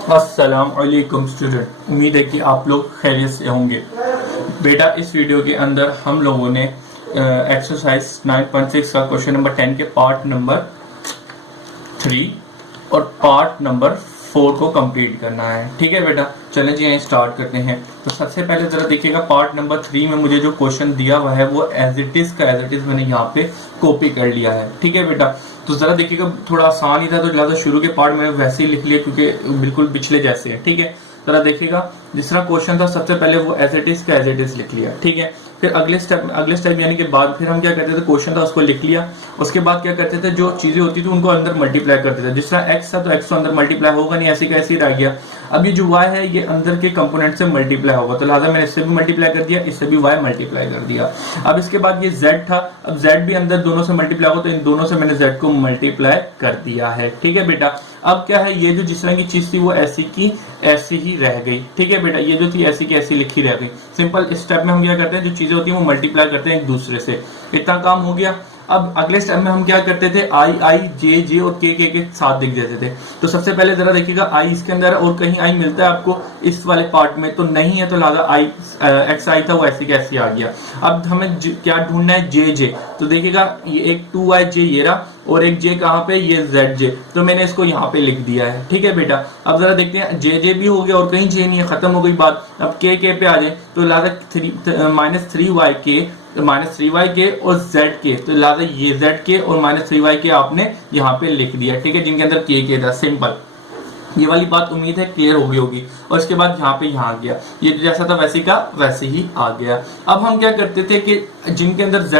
अस्सलाम वालेकुम स्टूडेंट, उम्मीद है कि आप लोग खैरियत से होंगे। बेटा, इस वीडियो के अंदर हम लोगों ने एक्सरसाइज 9.6 का क्वेश्चन नंबर 10 के पार्ट नंबर 3 और पार्ट नंबर 4 को कंप्लीट करना है। ठीक है बेटा, चलें जी, यहाँ स्टार्ट करते हैं। तो सबसे पहले जरा देखिएगा, पार्ट नंबर 3 में मुझे जो क्वेश्चन दिया हुआ है वो एज इट इज का एज इट इज मैंने यहाँ पे कॉपी कर लिया है। ठीक है बेटा, तो जरा देखिएगा, थोड़ा आसान ही था तो लिहाजा शुरू के पार्ट मैंने वैसे ही लिख लिया क्योंकि बिल्कुल पिछले जैसे है। ठीक है, जरा देखिएगा, जिसका क्वेश्चन था सबसे पहले वो एज इट इज का एज इट इज लिख लिया। ठीक है, फिर अगले स्टेप यानी कि बाद फिर हम क्या करते थे, क्वेश्चन था उसको लिख लिया। उसके बाद क्या करते थे, जो चीजें होती थी उनको अंदर मल्टीप्लाई करते थे। जिस तरह एक्स था तो एक्स तो अंदर मल्टीप्लाई होगा नहीं, ऐसे कैसे रह गया। अब ये जो y है ये अंदर के कंपोनेंट से मल्टीप्लाई होगा, तो लिहाजा मैंने इससे भी मल्टीप्लाई कर दिया, इससे भी y मल्टीप्लाई कर दिया। अब इसके बाद ये z था, अब z भी अंदर दोनों से मल्टीप्लाई होगा तो इन दोनों से मैंने z को मल्टीप्लाई कर दिया है। ठीक है बेटा, अब क्या है, ये जो जिस तरह की चीज थी वो ऐसी की ऐसी ही रह गई। ठीक है बेटा, ये जो थी ऐसी की ऐसी लिखी रह गई। सिंपल इस स्टेप में हम क्या करते हैं, जो चीजें होती हैं वो मल्टीप्लाई करते हैं एक दूसरे से। इतना काम हो गया। अब अगले स्टेप में हम क्या करते थे, आई आई जे जे और के साथ दिख देते थे। तो सबसे पहले जरा देखिएगा, आई इसके अंदर और कहीं आई मिलता है आपको इस वाले पार्ट में तो नहीं है, तो लिहाजा आई एक्स आई था वो ऐसे कैसे आ गया। अब हमें क्या ढूंढना है, जे जे। तो देखिएगा, ये एक 2y जे ये रहा और एक जे कहाँ पे, ये जेड जे, तो मैंने इसको यहाँ पे लिख दिया है। ठीक है बेटा, अब जरा देखते हैं, जे जे भी हो गया और कहीं जे नहीं है, खत्म हो गई बात। अब के पे आ जाए तो लिहाजा माइनस थ्री वाई के और जेड के, तो लिहाजा ये जेड के और माइनस 3y के आपने यहाँ पे लिख दिया। ठीक है, जिनके अंदर के था। सिंपल, ये वाली बात उम्मीद है क्लियर हो गई होगी। और इसके बाद यहाँ पे यहाँ आ गया, ये जैसा था वैसे का वैसे ही आ गया। अब हम क्या करते थे कि जिनके अंदर z,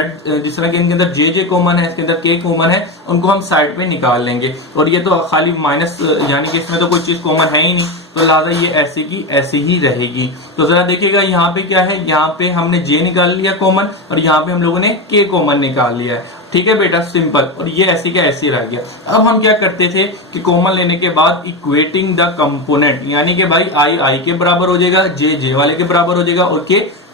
जिस तरह के इनके अंदर जे कॉमन है, इसके अंदर k कॉमन है, उनको हम साइड पे निकाल लेंगे। और ये तो खाली माइनस यानी कि इसमें तो कोई चीज कॉमन है ही नहीं, तो लिहाजा ये ऐसे की ऐसे ही रहेगी। तो जरा देखिएगा, यहाँ पे क्या है, यहाँ पे हमने j निकाल लिया कॉमन और यहाँ पे हम लोगों ने k कॉमन निकाल लिया है। ठीक है बेटा, सिंपल। और ये ऐसे का ऐसे रह गया। अब हम क्या करते थे कि कॉमन लेने के बाद इक्वेटिंग द कंपोनेंट, यानी कि भाई आई आई के बराबर हो जाएगा, जे जे वाले के बराबर हो जाएगा और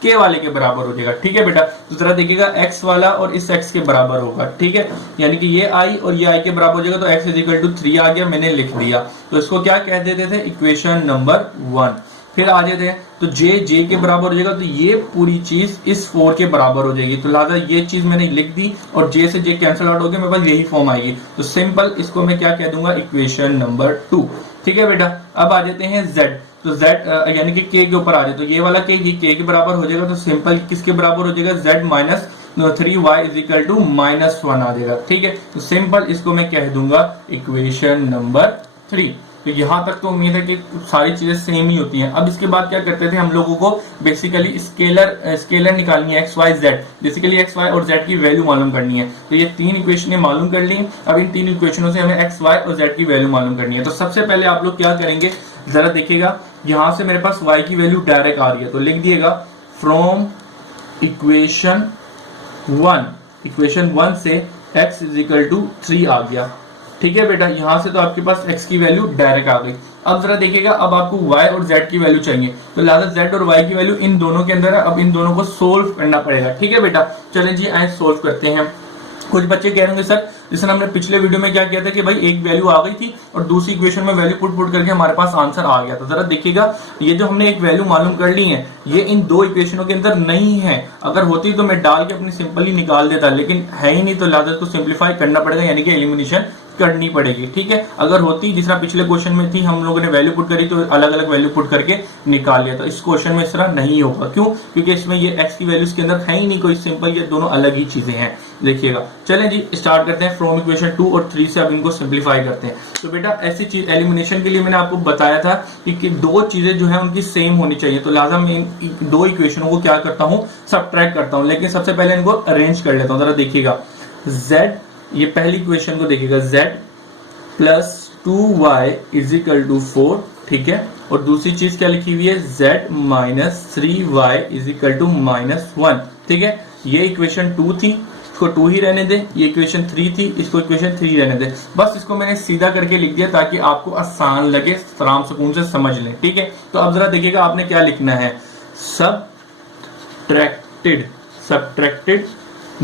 के वाले के बराबर हो जाएगा। ठीक है बेटा, तो जरा देखिएगा, x वाला और इस x के बराबर होगा। ठीक है, यानी कि ये i और ये i के बराबर हो जाएगा, तो x इज इक्वल टू 3 आ गया, मैंने लिख दिया। तो इसको क्या कह देते थे, इक्वेशन नंबर 1। फिर आ जाते हैं, तो जे के बराबर हो जाएगा, तो ये पूरी चीज इस 4 के बराबर हो जाएगी। तो लिहाजा ये चीज मैंने लिख दी और जे से जे कैंसिल आउट हो गया, मेरे पास यही फॉर्म आएगी। तो सिंपल इसको मैं क्या कह दूंगा, इक्वेशन नंबर 2। ठीक है बेटा, अब आ जाते हैं z। तो z यानी कि k के ऊपर आ जाए, तो ये वाला k के बराबर हो जाएगा, तो सिंपल किसके बराबर हो जाएगा, z minus 3y is equal to -1 आ जाएगा। ठीक है, तो सिंपल इसको मैं कह दूंगा इक्वेशन नंबर 3। तो यहाँ तक तो उम्मीद है कि सारी चीजें सेम ही होती हैं। अब इसके बाद क्या करते थे, हम लोगों को बेसिकली स्केलर निकालनी है, x y z. Basically x y और जेड की वैल्यू मालूम करनी है। तो ये 3 इक्वेशनें मालूम कर ली। अब इन 3 इक्वेशनों से हमें एक्स वाई और जेड की वैल्यू मालूम करनी है। तो सबसे पहले आप लोग क्या करेंगे, जरा देखिएगा, यहाँ से मेरे पास y की वैल्यू डायरेक्ट आ रही है, तो लिख दिएगा फ्रॉम इक्वेशन 1 से x इज इक्वल टू 3 आ गया। ठीक है बेटा, यहां से तो आपके पास x की वैल्यू डायरेक्ट आ गई। अब जरा देखिएगा, अब आपको y और z की वैल्यू चाहिए, तो लिहाजा z और y की वैल्यू इन दोनों के अंदर है। अब इन दोनों को सोल्व करना पड़ेगा। ठीक है बेटा, चलें जी आए सोल्व करते हैं। कुछ बच्चे कह रहे होंगे सर, जैसे हमने पिछले वीडियो में क्या किया था कि भाई एक वैल्यू आ गई थी और दूसरी इक्वेशन में वैल्यू पुट करके हमारे पास आंसर आ गया। तो जरा देखिएगा, ये जो हमने एक वैल्यू मालूम कर ली है, ये इन 2 इक्वेशनों के अंदर नहीं है। अगर होती तो मैं डाल के अपनी सिंपली निकाल देता, लेकिन है ही नहीं, तो लिहाजा तो सिंप्लीफाई करना पड़ेगा, यानी कि एलिमिनेशन करनी पड़ेगी। ठीक है, अगर होती जिस तरह पिछले क्वेश्चन में थी, हम लोगों ने वैल्यू पुट करी तो अलग अलग वैल्यू पुट करके निकाल लिया, तो इस क्वेश्चन में इस तरह नहीं होगा। क्यों? क्योंकि इसमें ये x की वैल्यू इसके अंदर है ही नहीं कोई, सिंपल ये दोनों अलग ही चीजें हैं। देखिएगा, चलें जी स्टार्ट करते हैं फ्रॉम इक्वेशन 2 और 3 से अब इनको सिंप्लीफाई करते हैं। तो बेटा, ऐसी चीज एलिमिनेशन के लिए मैंने आपको बताया था कि 2 चीजें जो है उनकी सेम होनी चाहिए, तो लिहाजा मैं इन 2 इक्वेशनों को क्या करता हूँ, सबट्रैक्ट करता हूँ। लेकिन सबसे पहले इनको अरेंज कर लेता हूँ। जरा देखिएगा, z, ये पहली इक्वेशन को देखिएगा, z plus 2y is equal to 4। ठीक है, और दूसरी चीज क्या लिखी हुई है, z minus 3y is equal to -1। ठीक है, ये इक्वेशन 2 थी, इसको 2 ही रहने दे। ये इक्वेशन 3 थी, इसको इक्वेशन 3 रहने दे। बस इसको मैंने सीधा करके लिख दिया ताकि आपको आसान लगे, आराम सुकून से समझ लें। ठीक है, तो अब जरा देखिएगा, आपने क्या लिखना है, subtracted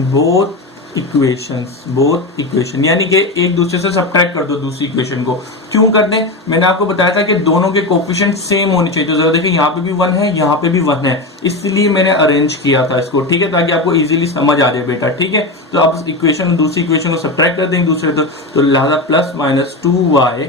both equations, both equation, यानी कि एक दूसरे से सब्ट्रैक्ट कर दो दूसरी इक्वेशन को। क्यों कर दें? मैंने आपको बताया था कि दोनों के कोफिशिएंट सेम होने चाहिए। तो जरा देखिए यहाँ पे भी 1 है, यहाँ पे भी 1 है, इसलिए मैंने अरेंज किया था इसको, ठीक है, ताकि आपको इजीली समझ आ जाए बेटा, ठीक है। तो आप इक्वेशन दूसरी इक्वेशन को सब्ट्रैक्ट कर देंगे दूसरे, तो लिहाजा plus minus 2y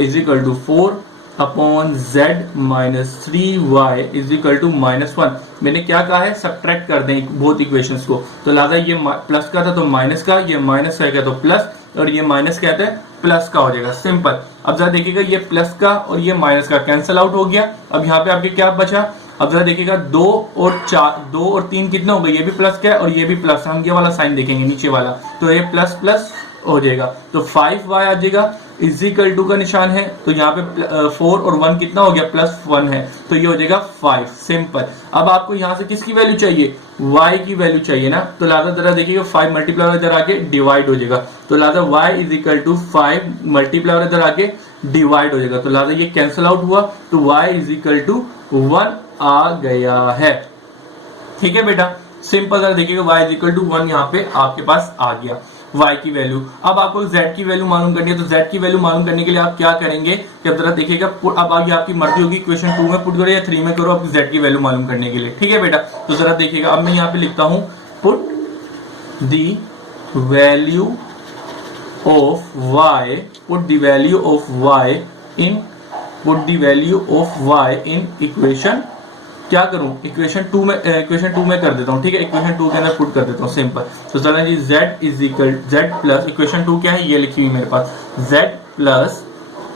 is equal to 4 upon z minus 3y is equal to -1। मैंने क्या कहा है? सब्ट्रैक्ट कर दें बोथ इक्वेशंस को। तो लिहाजा ये प्लस का था तो माइनस का, ये माइनस का तो प्लस, और ये माइनस कहते हैं प्लस का हो जाएगा, सिंपल। अब जरा देखिएगा ये प्लस का और ये माइनस का कैंसिल आउट हो गया। अब यहाँ पे आपके क्या बचा? अब जरा देखिएगा 2 और 3 कितना हो गया? ये भी प्लस का है और ये भी प्लस, हम ये वाला साइन देखेंगे नीचे वाला, तो ये प्लस प्लस हो जाएगा। तो 5y आ जाएगा, इजिकल टू का निशान है, तो यहाँ पे 4 और 1 कितना हो गया? +1 है, तो ये हो जाएगा 5, सिंपल। अब आपको यहाँ से किसकी वैल्यू चाहिए? y की वैल्यू चाहिए ना, तो लिहाजा जरा देखिएगा 5 मल्टीप्लाई इधर आके डिवाइड हो जाएगा, तो लिहाजा y is equal to 5 multiply इधर आके डिवाइड हो जाएगा, तो लिहाजा ये कैंसिल आउट हुआ, तो y इज इक्वल टू 1 आ गया है, ठीक है बेटा, सिंपल। जरा देखिएगा y इज इक्वल टू 1 यहाँ पे आपके पास आ गया y की वैल्यू। अब आपको z की वैल्यू मालूम करनी है, तो z की वैल्यू मालूम करने के लिए आप क्या करेंगे कि अब जरा देखिएगा, अब आगे आपकी मर्जी होगी इक्वेशन 2 में पुट करो या 3 में करो आपकी z की वैल्यू मालूम करने के लिए, ठीक है बेटा। तो जरा देखिएगा, अब मैं यहाँ पे लिखता हूं put the value of y, put the value of y in, put the value of y in equation, क्या करूं? इक्वेशन 2 में कर देता हूं, ठीक है, इक्वेशन 2 के अंदर पुट कर देता हूं, सिंपल। तो चलो जी z is equal z plus, equation 2 क्या है ये लिखी हुई मेरे पास, z plus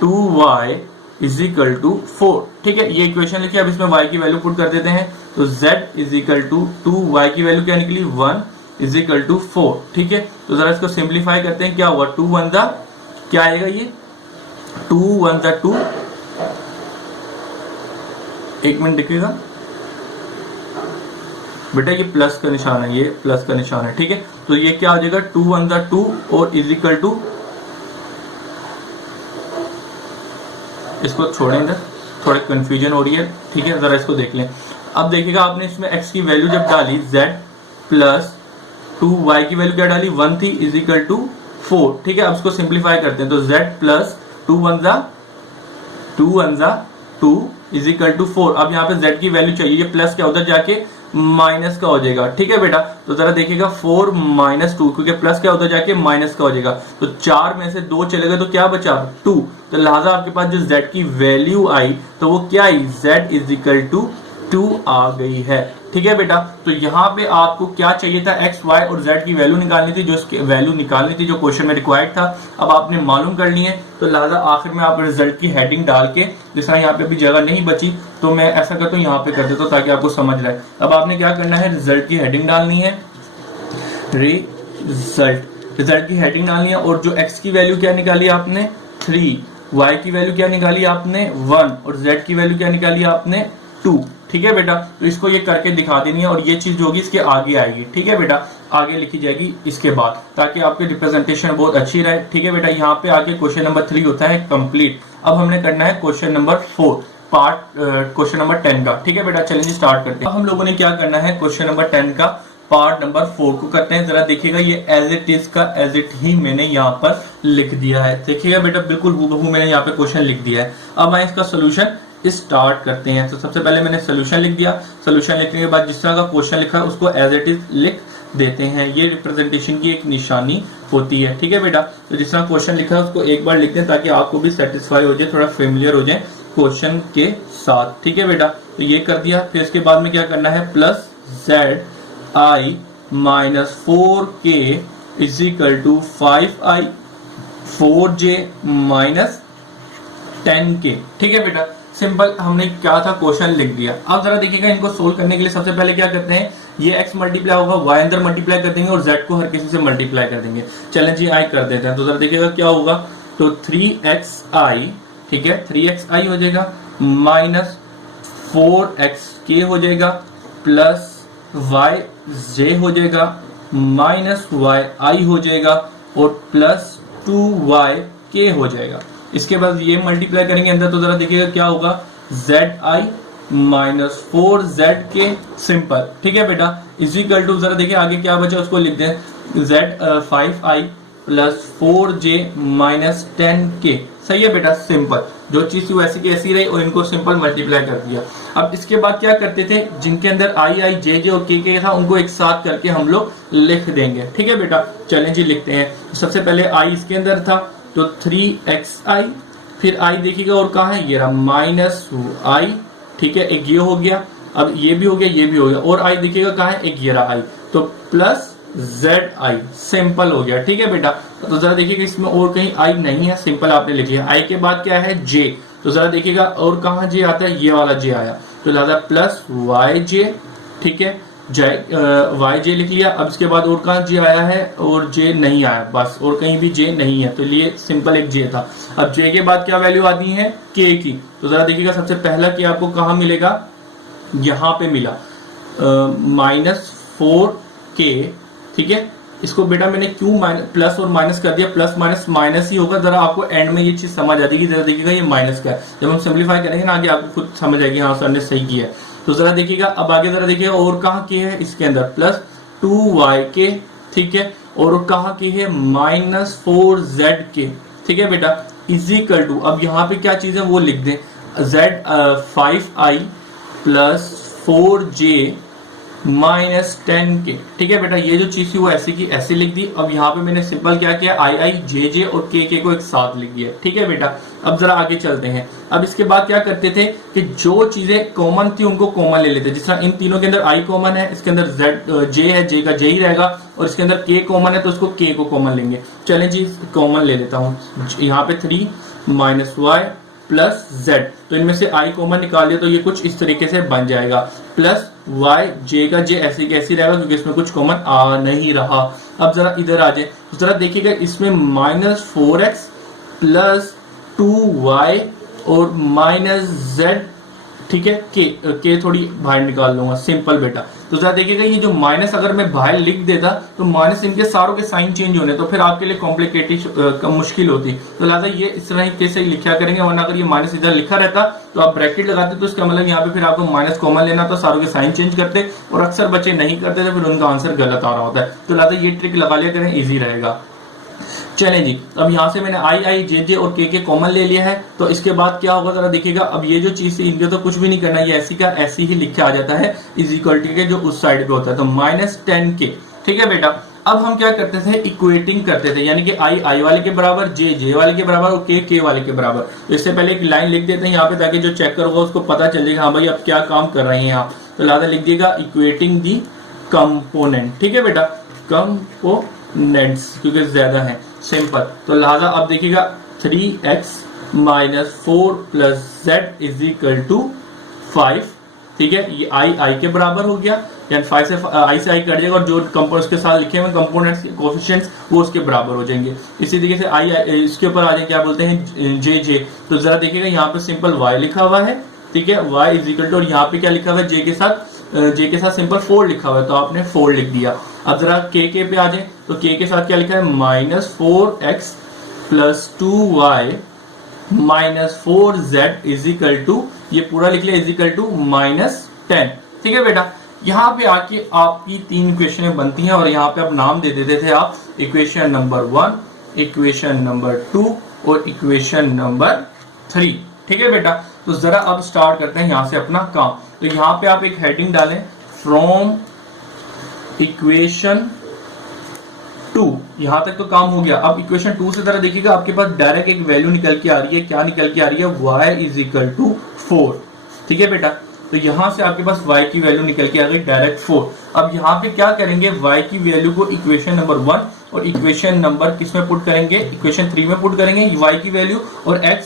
2y is equal to 4, ठीक है, ये इक्वेशन लिखी। अब इसमें y की वैल्यू पुट कर देते हैं, तो z is equal to 2y की वैल्यू क्या निकली? 1 इज इक्वल टू 4, ठीक है। तो जरा इसको सिंप्लीफाई करते हैं, क्या हुआ? 2 1 दा क्या आएगा? ये 2 1 दा 2, एक मिनट देखिएगा बेटा, ये प्लस का निशान है, ये प्लस का निशान है, ठीक है। तो ये क्या आ जाएगा? 2 1 दा 2 और इज इक्वल टू, इसको छोड़ें इधर, थोड़ी कंफ्यूजन हो रही है, ठीक है, जरा इसको देख लें। अब देखिएगा आपने इसमें x की वैल्यू जब डाली z प्लस 2y की वैल्यू क्या डाली? 1 थी, इज इक्वल टू 4, ठीक है। अब इसको सिंप्लीफाई करते हैं, तो z प्लस 2 1 दा 2 इज इक्वल टू 4। अब यहाँ पे z की वैल्यू चाहिए, ये प्लस क्या उधर जाके माइनस का हो जाएगा, ठीक है बेटा। तो जरा देखिएगा 4 माइनस 2, क्योंकि प्लस क्या उधर जाके माइनस का हो जाएगा, तो 4 में से 2 चले गए तो क्या बचा? 2। तो लिहाजा आपके पास जो z की वैल्यू आई तो वो क्या आई? z इज इक्वल टू 2 आ गई है, ठीक है बेटा। तो यहाँ पे आपको क्या चाहिए था? x, y और z की वैल्यू निकालनी थी, जो इसकी वैल्यू निकालनी थी, जो क्वेश्चन में रिक्वायर्ड था। अब आपने मालूम कर ली है, तो लिहाजा आखिर में आप रिजल्ट की हेडिंग डाल के, जिस तरह यहाँ पे भी जगह नहीं बची तो मैं ऐसा करता हूँ यहाँ पे कर देता हूँ ताकि आपको समझ रहे। अब आपने क्या करना है? रिजल्ट की हेडिंग डालनी है, रिजल्ट की हेडिंग डालनी है, और जो x की वैल्यू क्या निकाली आपने? 3, y की वैल्यू क्या निकाली आपने? 1, और z की वैल्यू क्या निकाली आपने? 2, ठीक है बेटा। तो इसको ये करके दिखा देनी है, और ये चीज जो होगी इसके आगे आएगी, ठीक है बेटा, आगे लिखी जाएगी इसके बाद, ताकि आपकी रिप्रेजेंटेशन बहुत अच्छी रहे, ठीक है बेटा। यहाँ पे आगे क्वेश्चन नंबर 3 होता है कंप्लीट। अब हमने करना है question number 4 part, question number 10 का, ठीक है बेटा। चलिए स्टार्ट करते हैं। अब हम लोगों ने क्या करना है? क्वेश्चन नंबर 10 का पार्ट नंबर 4 को करते हैं। जरा देखिएगा, ये एज इट इज का एज इट ही मैंने यहाँ पर लिख दिया है, देखिएगा बेटा, बिल्कुल हूबहू मैंने यहाँ पे क्वेश्चन लिख दिया है। अब मैं इसका सोल्यूशन स्टार्ट करते हैं। तो सबसे पहले मैंने सोल्यूशन लिख दिया, सोल्यूशन लिखने के बाद जिस तरह का क्वेश्चन लिखा है उसको एज इट इज लिख देते हैं। ये रिप्रेजेंटेशन की एक निशानी होती है, ठीक है बेटा। तो जिस तरह क्वेश्चन लिखा है उसको एक बार लिख दें ताकि आपको भी सेटिस्फाई हो जाए, थोड़ा फेमिलियर हो जाए क्वेश्चन के साथ, ठीक है बेटा। तो ये कर दिया, फिर इसके बाद में क्या करना है? Plus z minus 4k is equal to 5i 4j minus 10k, ठीक है बेटा। सिंपल, हमने क्या था? क्वेश्चन लिख दिया। अब जरा देखिएगा, इनको सोल्व करने के लिए सबसे पहले क्या करते हैं? ये x मल्टीप्लाई होगा, y अंदर मल्टीप्लाई कर देंगे और z को हर किसी से मल्टीप्लाई कर देंगे। चलें जी, i कर देते हैं। तो जरा देखिएगा क्या होगा, तो 3xi, ठीक है, 3xi हो जाएगा, माइनस 4xk हो जाएगा, प्लस yj हो जाएगा, माइनस yi हो जाएगा, और प्लस 2yk हो जाएगा। इसके बाद ये मल्टीप्लाई करेंगे अंदर, तो जरा देखिएगा क्या होगा? zi माइनस 4zk, सिंपल, ठीक है बेटा, इज इक्वल टू, जरा देखिए आगे क्या बचा उसको लिख दें, z 5i plus 4j minus 10k। सही है बेटा, सिंपल। जो चीज थी वो ऐसी की ऐसी रही और इनको सिंपल मल्टीप्लाई कर दिया। अब इसके बाद क्या करते थे, जिनके अंदर आई आई जे जे और के था उनको एक साथ करके हम लोग लिख देंगे। ठीक है बेटा, चलें जी लिखते हैं। सबसे पहले आई इसके अंदर था तो 3xi, फिर आई देखिएगा और कहाँ है, ये रहा माइनस आई। ठीक है, एक ये हो गया, अब ये भी हो गया, ये भी हो गया, और आई देखिएगा कहाँ है, एक ये रहा आई, तो प्लस जेड आई। सिंपल हो गया। ठीक है बेटा, तो जरा देखिएगा इसमें और कहीं आई नहीं है, सिंपल आपने लिख लिया। आई के बाद क्या है, जे, तो जरा देखिएगा और कहाँ जे आता है, ये वाला जे आया, तो लिहाजा प्लस वाई जे। ठीक है, वाई जे लिख लिया। अब इसके बाद और कहाँ जे आया है, और जे नहीं आया, बस और कहीं भी जे नहीं है, तो लिए सिंपल एक जे था। अब जे के बाद क्या वैल्यू आती है, के की, तो जरा देखिएगा सबसे पहला के आपको कहाँ मिलेगा, यहाँ पे मिला -4k। ठीक है, इसको बेटा मैंने क्यों प्लस और माइनस कर दिया, प्लस माइनस माइनस ही होगा, जरा आपको एंड में ये चीज समझ आ जाएगी। जरा देखिएगा ये माइनस का है, जब हम सिंप्लीफाई करेंगे ना आगे आपको खुद समझ आएगी, हाँ सर ने सही किया है। तो जरा देखिएगा अब आगे जरा देखिएगा और कहाँ की है, इसके अंदर प्लस 2yk। ठीक है, और कहाँ की है -4zk। ठीक है बेटा, इजिकल टू, अब यहाँ पे क्या चीज है वो लिख दें, z 5i plus 4j minus 10k। ठीक है बेटा, ये जो चीज थी वो ऐसी की ऐसी लिख दी। अब यहाँ पे मैंने सिंपल क्या किया, आई आई जे जे और के को एक साथ लिख दिया। ठीक है बेटा, अब जरा आगे चलते हैं। अब इसके बाद क्या करते थे कि जो चीजें कॉमन थी उनको कॉमन ले लेते। जिस तरह इन तीनों के अंदर आई कॉमन है, इसके अंदर जेड जे है, जे का जे ही रहेगा, और इसके अंदर के कॉमन है तो उसको के को कॉमन लेंगे। चलें जी कॉमन ले लेता हूँ, यहाँ पे 3 माइनस वाई प्लस जेड, तो इनमें से आई कॉमन निकाल दिया तो ये कुछ इस तरीके से बन जाएगा, प्लस वाई जे का जे ऐसे कैसी रहेगा क्योंकि इसमें कुछ कॉमन आ नहीं रहा। अब जरा इधर आ जाए तो जरा देखिएगा इसमें -4x प्लस 2y और माइनस जेड। ठीक है, के थोड़ी बाहर निकाल लूंगा, सिंपल बेटा। तो जरा देखिएगा ये जो माइनस अगर मैं बाहर लिख देता तो माइनस इनके सारों के साइन चेंज होने, तो फिर आपके लिए कॉम्प्लिकेटेड मुश्किल होती। तो लिहाजा ये इस तरह कैसे लिखा करेंगे, वरना अगर ये माइनस इधर लिखा रहता तो आप ब्रैकेट लगाते तो इसका मतलब यहाँ पे फिर आपको माइनस कॉमन लेना था, सारों के साइन चेंज करते, और अक्सर बच्चे नहीं करते थे, फिर उनका आंसर गलत आ रहा होता है। तो लिहाजा ये ट्रिक लगा लिया करें, ईजी रहेगा। चलें जी, अब यहाँ से मैंने आई आई जे जे और के कॉमन ले लिया है, तो इसके बाद क्या होगा जरा देखिएगा। अब ये जो चीज इनके तो कुछ भी नहीं करना, ये ऐसी का ऐसी ही लिखा आ जाता है, इज इक्वल टू के जो उस साइड पे होता है, तो -10k। ठीक है बेटा, अब हम क्या करते थे, इक्वेटिंग करते थे, यानी कि आई आई वाले के बराबर, जे जे वाले के बराबर और के वाले के बराबर। तो इससे पहले एक लाइन लिख देते हैं यहाँ पे, ताकि जो चेक करोगा उसको पता चल जाएगा हाँ भाई अब क्या काम कर रहे हैं आप। तो लिहाजा लिख दिएगा इक्वेटिंग दी कंपोनेंट। ठीक है बेटा, कंपोनेंट्स क्योंकि ज्यादा है, सिंपल। तो लिहाजा अब देखिएगा 3x minus 4 plus z is equal to 5। ठीक है, ये आई के बराबर हो गया, यानी 5 से आई कट जाएगा और जो कंपोनेंट्स के साथ लिखे हुए कंपोनेंट्स कोएफिशिएंट्स वो उसके बराबर हो जाएंगे। इसी तरीके से आई इसके ऊपर आ जाए क्या बोलते हैं, जे जे। तो जरा देखिएगा यहाँ पे सिंपल y लिखा हुआ है। ठीक है, y इज इक्वल टू, और यहाँ पे क्या लिखा हुआ है, जे के साथ सिंपल 4 लिखा हुआ है, तो आपने 4 लिख दिया। अब जरा के पे आ जाए तो के साथ क्या लिखा है, -4x plus 2y minus 4z is equal to, ये पूरा लिख लिया, इज इक्वल टू -10। ठीक है बेटा, यहाँ पे आके आपकी 3 इक्वेशनें बनती हैं और यहाँ पे आप नाम दे देते थे आप, इक्वेशन नंबर 1, इक्वेशन नंबर 2 और इक्वेशन नंबर 3। ठीक है बेटा, तो जरा अब स्टार्ट करते हैं यहाँ से अपना काम। तो यहाँ पे आप एक हेडिंग डालें, फ्रॉम इक्वेशन 2, यहां तक तो काम हो गया। अब इक्वेशन 2 से जरा देखिएगा, आपके पास डायरेक्ट एक वैल्यू निकल के आ रही है। क्या निकल के आ रही है, y इज इक्वल टू 4। ठीक है बेटा, तो यहां से आपके पास y की वैल्यू निकल के आ गई डायरेक्ट 4। अब यहाँ पे क्या करेंगे, y की वैल्यू को इक्वेशन नंबर 1 और इक्वेशन नंबर किस में पुट करेंगे, इक्वेशन 3 में पुट करेंगे y की वैल्यू, और x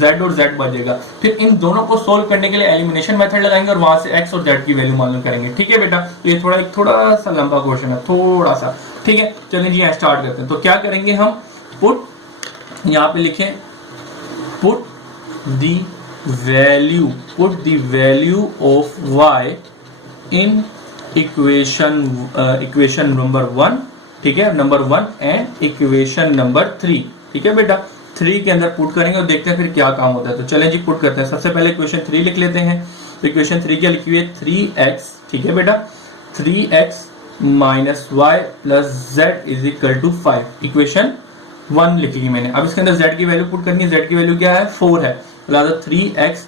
z और z बचेगा। फिर इन दोनों को सोल्व करने के लिए एलिमिनेशन मेथड लगाएंगे और वहां से x और z की वैल्यू मालूम करेंगे। ठीक है बेटा, तो ये थोड़ा सा लंबा क्वेश्चन है, थोड़ा सा। ठीक है, चलिए जी यहाँ स्टार्ट करते हैं। तो क्या करेंगे हम, पुट, यहाँ पे लिखें put the value of y in equation number 1। ठीक है, नंबर 1 एंड इक्वेशन नंबर 3। ठीक है बेटा, 3 के अंदर पुट करेंगे और देखते हैं फिर क्या काम होता है। तो चलें जी पुट करते हैं। सबसे पहले इक्वेशन 3 लिख लेते हैं। तो इक्वेशन 3 क्या लिखी हुई है, 3x। ठीक है बेटा, 3x minus y plus z is equal to 5। Equation 1 लिख ली मैंने। अब इसके अंदर z की वैल्यू पुट करनी है। z की वैल्यू क्या है? 4 है, तो 3x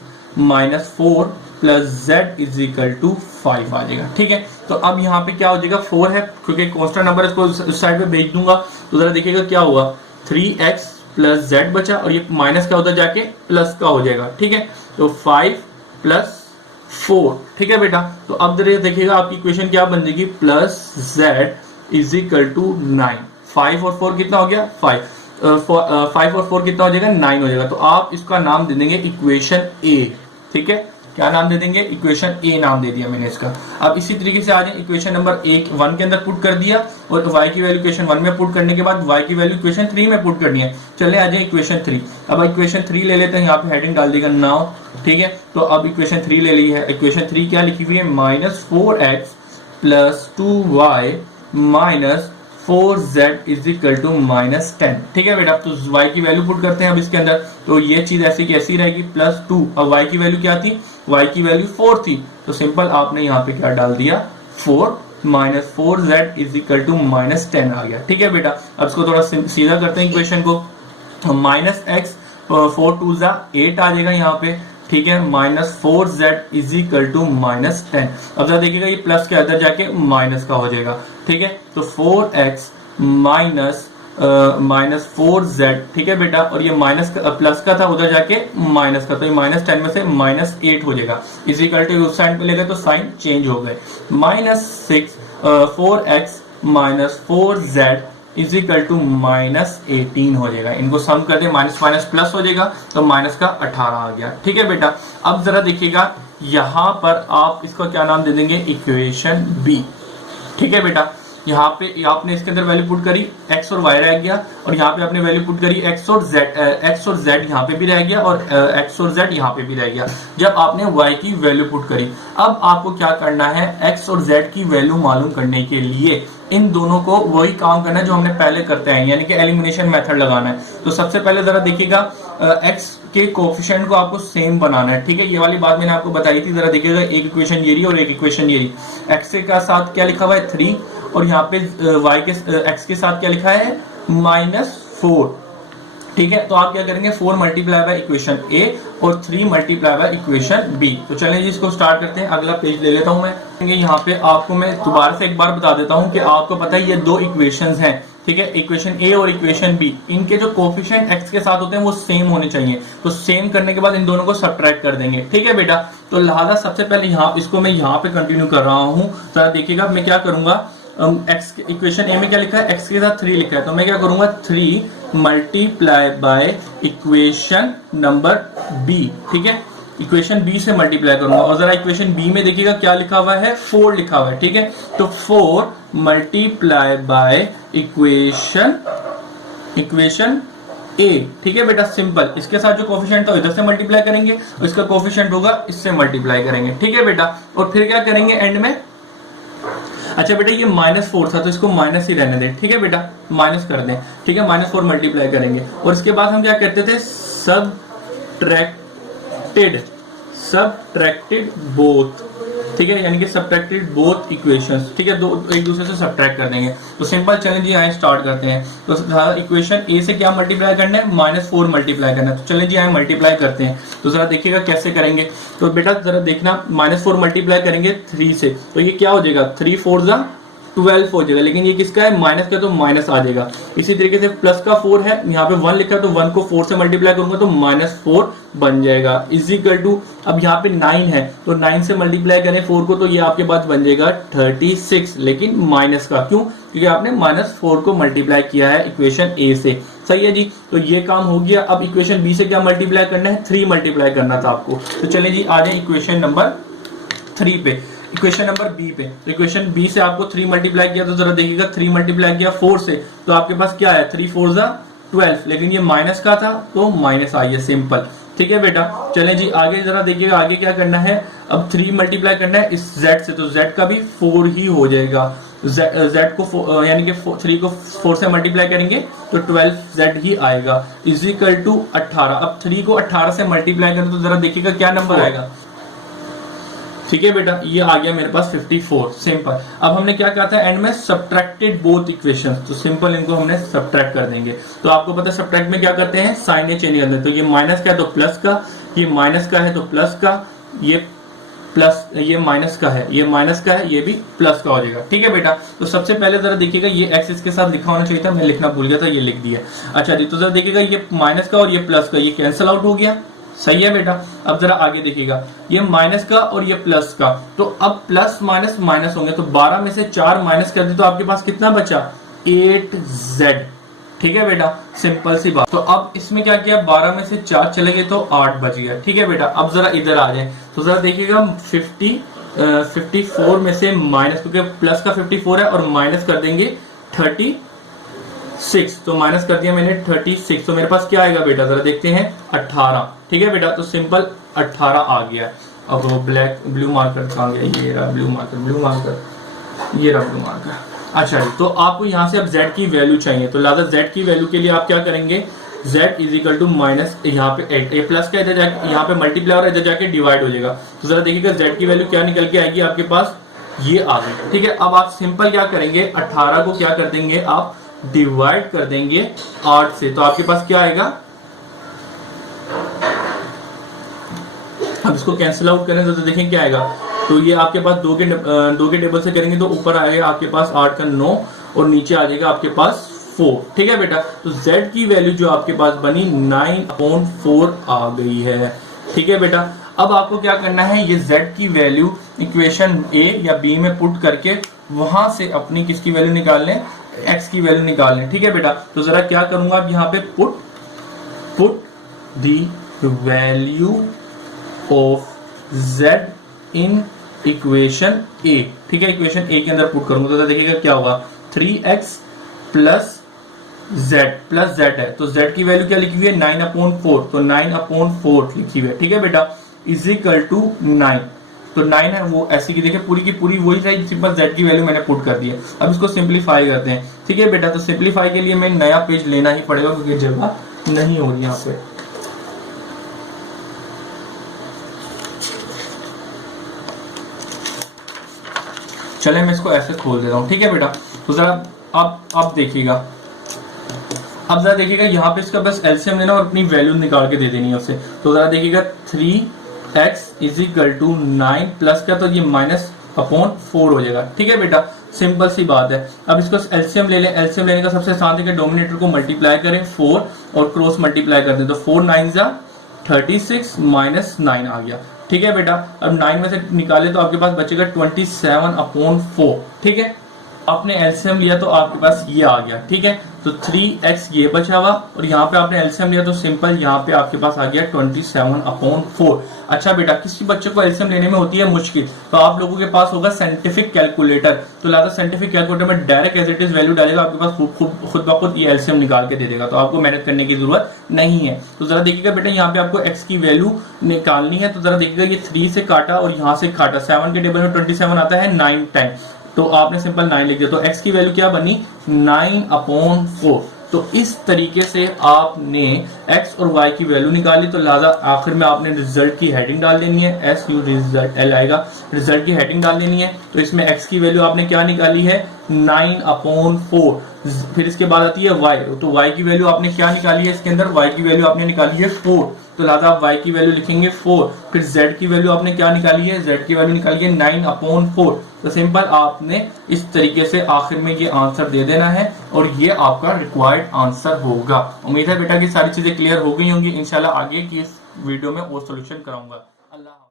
minus 4 plus z is equal to 5 आ जाएगा। ठीक है, तो अब यहाँ पे क्या हो जाएगा? 4 है, क्योंकि कॉन्स्टेंट नंबर इसको उस साइड पे भेज दूंगा, तो जरा देखिएगा क्या हुआ, 3x प्लस जेड बचा और ये माइनस का उधर जाके प्लस का हो जाएगा। ठीक है, तो 5 प्लस 4। ठीक है बेटा, तो अब जरा देखिएगा आपकी इक्वेशन क्या बन जाएगी, plus z is equal to 9। 5 और 4 कितना हो गया? 5 और 4 कितना हो जाएगा? 9 हो जाएगा। तो आप इसका नाम दे देंगे इक्वेशन ए। ठीक है, क्या नाम दे देंगे? इक्वेशन ए नाम दे दिया मैंने इसका। अब इसी तरीके से आ जाए, इक्वेशन नंबर 1 के अंदर पुट कर दिया और y की वैल्यू इक्वेशन 1 में पुट करने के बाद y की वैल्यू इक्वेशन 3 में पुट करनी है। चले आ जाए इक्वेशन 3। अब इक्वेशन 3 ले लेते हैं, यहाँ पे हेडिंग डाल देगा नाउ। ठीक है, तो अब इक्वेशन 3 ले ली है। इक्वेशन 3 क्या लिखी हुई है? Minus 4x plus 2y minus 4z is equal to minus 10। ठीक है बेटा, तो y की वैल्यू पुट करते हैं अब इसके अंदर, तो ये चीज ऐसी की ऐसी रहेगी, प्लस 2। अब y की वैल्यू क्या थी? y की वैल्यू 4 थी, तो सिंपल आपने यहाँ पे क्या डाल दिया? 4 minus 4z is equal to minus 10 आ गया। ठीक है बेटा, अब इसको थोड़ा सीधा करते हैं इक्वेशन को। माइनस एक्स 4 2 8 आ जाएगा यहाँ पे। ठीक है, minus 4z is equal to minus 10। अब जरा देखिएगा ये प्लस के अंदर जाके माइनस का हो जाएगा। ठीक है, तो 4x माइनस माइनस 4z। ठीक है बेटा, और ये माइनस प्लस का था, उधर जाके माइनस का, तो ये माइनस 10 में से माइनस 8 हो जाएगा। इज इक्वल टू उस साइड पे ले गए तो साइन चेंज हो गए। Minus 4x minus 4z is equal to minus 18 हो जाएगा। इनको सम कर दे, माइनस माइनस प्लस हो जाएगा, तो माइनस का 18 आ गया। ठीक है बेटा, अब जरा देखिएगा यहाँ पर आप इसको क्या नाम दे देंगे? Equation b. ठीक है बेटा, यहाँ पे आपने इसके अंदर वैल्यू पुट करी, x और y रह गया, और यहाँ पे आपने वैल्यू पुट करी x और z यहाँ पे भी रह गया, और x और z यहाँ पे भी रह गया, जब आपने y की वैल्यू पुट करी। अब आपको क्या करना है? x और z की वैल्यू मालूम करने के लिए इन दोनों को वही काम करना है जो हमने पहले करते हैं, यानी कि एलिमिनेशन मेथड लगाना है। तो सबसे पहले जरा देखिएगा x के कोफिशिएंट को आपको सेम बनाना है। ठीक है, ये वाली बात मैंने आपको बताई थी। जरा देखिएगा, एक इक्वेशन ये रही और एक इक्वेशन ये रही। x के साथ क्या लिखा हुआ है? 3, और यहाँ पे x के साथ क्या लिखा है? माइनस 4। ठीक है, तो आप क्या करेंगे? 4 मल्टीप्लाई बाय इक्वेशन ए और 3 मल्टीप्लाई बाय इक्वेशन बी। तो चलें जी, इसको स्टार्ट करते हैं। अगला पेज ले लेता हूं मैं। यहाँ पे आपको मैं दोबारा से एक बार बता देता हूं कि आपको पता है ये दो इक्वेशंस हैं। ठीक है, इक्वेशन ए और इक्वेशन बी, इनके जो कोफिशिएंट x के साथ होते हैं वो सेम होने चाहिए। तो सेम करने के बाद इन दोनों को सब्ट्रैक्ट कर देंगे। ठीक है बेटा, तो लिहाजा सबसे पहले यहाँ इसको मैं यहाँ पे कंटिन्यू कर रहा हूँ। तो देखिएगा मैं क्या करूंगा, x इक्वेशन ए में क्या लिखा है? x के साथ 3 लिखा है, तो मैं क्या करूंगा? 3 multiply by equation number b. ठीक है, इक्वेशन बी से मल्टीप्लाई करूंगा, और जरा इक्वेशन बी में देखिएगा क्या लिखा हुआ है? 4 लिखा हुआ है। ठीक है, तो 4 मल्टीप्लाई बाय इक्वेशन ए। ठीक है बेटा, सिंपल। इसके साथ जो कोफिशिएंट था इधर से मल्टीप्लाई करेंगे, और इसका कोफिशिएंट होगा इससे मल्टीप्लाई करेंगे। ठीक है बेटा, और फिर क्या करेंगे एंड में? अच्छा बेटा, ये -4 था तो इसको माइनस ही रहने दें। ठीक है बेटा, माइनस कर दें। ठीक है, -4 मल्टीप्लाई करेंगे, और इसके बाद हम क्या करते थे? Subtracted both. ठीक है, यानी कि सबट्रैक्टेड बोथ इक्वेशंस। ठीक है, दो एक दूसरे से सबट्रैक्ट कर देंगे। तो सिंपल चलें जी, यहाँ स्टार्ट करते हैं। तो इक्वेशन ए से क्या मल्टीप्लाई करना है? -4 मल्टीप्लाई करना है। तो चलें जी, यहाँ मल्टीप्लाई करते हैं। तो जरा देखिएगा कैसे करेंगे। तो बेटा जरा देखना, -4 मल्टीप्लाई करेंगे 3 से, तो ये क्या हो जाएगा? 3 4 12 हो जाएगा, लेकिन ये किसका है? माइनस का, तो माइनस आ जाएगा। इसी तरीके से प्लस का 4 है, यहाँ पे 1 लिखा है, तो 1 को 4 से मल्टीप्लाई करूंगा तो -4 बन जाएगा। इज इक्वल टू, अब यहाँ पे 9 है, तो 9 से मल्टीप्लाई करें 4 को, तो ये आपके पास बन जाएगा 36, लेकिन माइनस का। क्यों? क्योंकि आपने -4 को मल्टीप्लाई किया है इक्वेशन ए से। सही है जी, तो ये काम हो गया। अब इक्वेशन बी से क्या मल्टीप्लाई करना है? 3 मल्टीप्लाई करना था आपको। तो चलिए जी, आ जाए इक्वेशन नंबर 3 पे, इक्वेशन नंबर बी पे। तो इक्वेशन बी से आपको 3 मल्टीप्लाई किया, तो जरा देखिएगा 3 मल्टीप्लाई किया 4 से, तो आपके पास क्या है? 3 4 12, लेकिन ये माइनस का था तो माइनस आई है, सिंपल। ठीक है बेटा, चले जी आगे जरा देखिएगा, आगे क्या करना है? अब 3 मल्टीप्लाई करना है इस z से, तो z का भी 4 ही हो जाएगा। z को यानी कि 3 को 4 से मल्टीप्लाई करेंगे तो 12z ही आएगा, इज इक्वल टू 18। अब 3 को 18 से मल्टीप्लाई करें तो जरा देखिएगा क्या नंबर आएगा? ठीक है बेटा, ये आ गया मेरे पास 54, सिंपल। अब हमने क्या कहा था एंड में, सब्ट्रैक्टेड बोथ इक्वेशन, तो सिंपल इनको हमने सब्ट्रैक्ट कर देंगे। तो आपको पता है सब्ट्रैक्ट में क्या करते हैं, साइन ने चेंज करते हैं। तो ये माइनस का है तो प्लस का, ये माइनस का है तो प्लस का, ये प्लस, ये माइनस का है, ये माइनस का है, ये भी प्लस का हो जाएगा। ठीक है बेटा, तो सबसे पहले जरा देखिएगा ये एक्स इसके साथ लिखा होना चाहिए था, मैं लिखना भूल गया था, ये लिख दिया। अच्छा जी, तो जरा देखिएगा ये माइनस का और ये प्लस का, ये कैंसिल आउट हो गया, सही है बेटा। अब जरा आगे देखिएगा, ये माइनस का और ये प्लस का, तो अब प्लस माइनस माइनस होंगे, तो 12 में से 4 माइनस कर दी तो आपके पास कितना बचा, 8z। ठीक है बेटा, सिंपल सी बात। तो अब इसमें क्या किया, 12 में से 4 चले गए तो 8 बच गया। ठीक है बेटा, अब जरा इधर आ जाए, तो जरा देखिएगा 54 में से माइनस, क्योंकि प्लस का 54 है और माइनस कर देंगे 36, तो माइनस कर दिया मैंने 36, तो मेरे पास क्या आएगा बेटा, जरा देखते हैं 18। ठीक है बेटा, तो सिंपल 18 आ गया। अब वो ब्लू मार्कर कहाँ गया, ये रहा ब्लू मार्कर, ये रहा ब्लू मार्कर। अच्छा जी, तो आपको यहाँ से अब z की वैल्यू चाहिए, तो लिहाजा z की वैल्यू के लिए आप क्या करेंगे, z is equal to minus, यहाँ पे 8, a प्लस का इधर जाके यहाँ पे मल्टीप्लाई और इधर जाके डिवाइड हो जाएगा। तो जरा देखिएगा z की वैल्यू क्या निकल के आएगी आपके पास, ये आ गई। ठीक है, अब आप सिंपल क्या करेंगे, 18 को क्या कर देंगे आप, डिवाइड कर देंगे 8 से, तो आपके पास क्या आएगा, अब इसको कैंसिल आउट करें तो देखें क्या आएगा, तो ये आपके पास 2 के टेबल से करेंगे तो ऊपर आएगा आपके पास 8 का 9 और नीचे आ जाएगा आपके पास 4। ठीक है बेटा, तो z की वैल्यू जो आपके पास बनी 9/4 आ गई है। ठीक है बेटा, अब आपको क्या करना है, ये z की वैल्यू इक्वेशन a या b में पुट करके वहां से अपनी किसकी वैल्यू निकाल लें, x की वैल्यू निकाल लें। ठीक है बेटा, तो जरा क्या करूंगा अब यहाँ पे, put the value of z in equation a। ठीक है, इक्वेशन a के अंदर पुट करूंगा तो देखिएगा क्या होगा, 3x प्लस z है, तो z की वैल्यू क्या लिखी हुई है, 9/4, तो 9/4 लिखी हुई है। ठीक है बेटा, इज इक्वल टू 9, तो 9 है वो ऐसी की देखिए पूरी की पूरी वही रही, सिंपल z की वैल्यू मैंने पुट कर दी है। अब इसको सिंप्लीफाई करते हैं। ठीक है बेटा, तो सिंप्लीफाई के लिए मैं नया पेज लेना ही पड़ेगा क्योंकि जगह नहीं हो रही यहाँ पे। चले मैं इसको ऐसे खोल देता हूँ। ठीक है बेटा, तो जरा अब देखिएगा, अब जरा देखिएगा यहाँ पे इसका बस एलसीएम लेना और अपनी वैल्यू निकाल के दे देनी है उसे। तो जरा देखिएगा 3x is equal to 9 plus का, तो ये -/4 हो जाएगा। ठीक है बेटा, सिंपल सी बात है। अब इसको एलसीएम ले लें, एलसीएम लेने का सबसे आसान है कि डोमिनेटर को मल्टीप्लाई करें 4 और क्रॉस मल्टीप्लाई कर दें, तो 4 9 जा 36 -9 आ गया। ठीक है बेटा, अब 9 में से निकाले तो आपके पास बचेगा 27/4। ठीक है, आपने एलसीएम लिया तो आपके पास ये आ गया। ठीक है, तो 3x ये बचा हुआ और यहाँ पे आपने एलसीएम लिया तो सिंपल यहाँ पे आपके पास आ गया 27/4। अच्छा बेटा, किसी बच्चे को एलसीएम लेने में होती है मुश्किल, तो आप लोगों के पास होगा साइंटिफिक कैलकुलेटर, तो लिहाजा साइंटिफिक कैलकुलेटर में direct as it is value डालेगा, आपके पास खुद ब खुद ये एलसीएम निकाल के दे देगा, तो आपको मेहनत करने की जरूरत नहीं है। तो जरा देखिएगा बेटा, यहाँ पे आपको x की वैल्यु निकालनी है, तो जरा देखिएगा ये 3 से काटा और यहाँ से काटा, 7 के टेबल में 27 आता है 9 टाइम, तो आपने सिंपल 9 लिख दिया, तो x की वैल्यू क्या बनी 9/4। तो इस तरीके से आपने x और y की वैल्यू निकाली, तो लिहाजा आखिर में आपने रिजल्ट की हेडिंग डाल देनी है, SU रिजल्ट L आएगा, रिजल्ट की हेडिंग डाल देनी है। तो इसमें x की वैल्यू आपने क्या निकाली है 9/4, फिर इसके बाद आती है y, तो y की वैल्यू आपने क्या निकाली है, इसके अंदर y की वैल्यू आपने निकाली है 4, तो लिहाजा आप y की वैल्यू लिखेंगे 4, फिर z की वैल्यू आपने क्या निकाली है, z की वैल्यू निकाली है 9/4। तो सिंपल आपने इस तरीके से आखिर में ये आंसर दे देना है और ये आपका रिक्वायर्ड आंसर होगा। उम्मीद है बेटा कि सारी चीजें क्लियर हो गई होंगी। इंशाल्लाह आगे की इस वीडियो में और सोल्यूशन कराऊंगा। अल्लाह।